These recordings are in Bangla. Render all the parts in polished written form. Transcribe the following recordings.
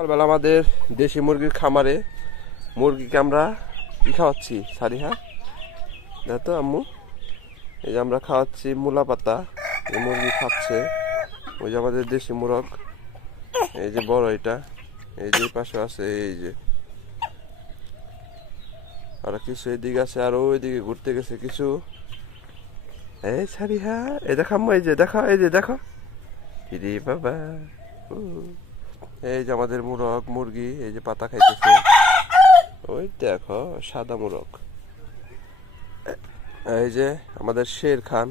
সকালবেলা আমাদের দেশি মুরগির খামারে মুরগিকে আমরা কি খাওয়াচ্ছি সারিহা, দেখো তো আম্মু। এই যে আমরা খাওয়াচ্ছি মূলা পাতা, এই মুরগি খাচ্ছে। ওই যে আমাদের দেশি মুরগ, এই যে বড় এটা, এই যে পাশে আছে, এই যে আর কিছু এদিকে আছে, আর ওইদিকে ঘুরতে গেছে কিছু। এই সারিহা, এই দেখো আম্মু, এই যে দেখো, এই যে দেখো, রে বাবা। এই যে আমাদের মুরগ মুরগি, এই যে পাতা খাইতেছে। ওই দেখো সাদা মুরগ। এই যে আমাদের শের খান,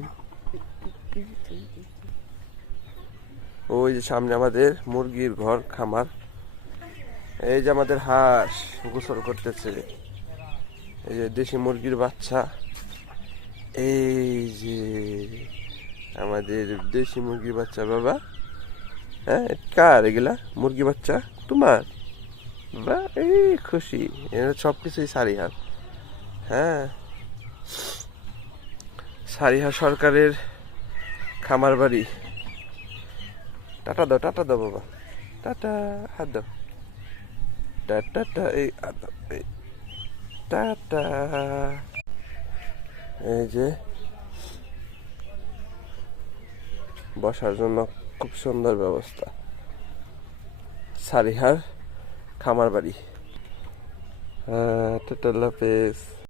ওই যে সামনে আমাদের মুরগির ঘর খামার। এই যে আমাদের হাঁস গোসল করতেছে, এই যে দেশি মুরগির বাচ্চা। এই যে আমাদের দেশি মুরগির বাচ্চা বাবা। হ্যাঁ, কার এগুলা মুরগি বাচ্চা? তোমার বা? এই খুশি, এরা সব কিছুই সারিহার। হ্যাঁ, সারিহা সরকারের খামার বাড়ি। টাটা দাও, টাটা দাও বাবা, টাটা, হাত দাও, টাটা, এই হাত দাও, এই টাটা। এই যে বসার জন্য খুব সুন্দর ব্যবস্থা, সারিহার খামার বাড়ি। হ্যাঁ, টাটা, আল্লাহ হাফেজ।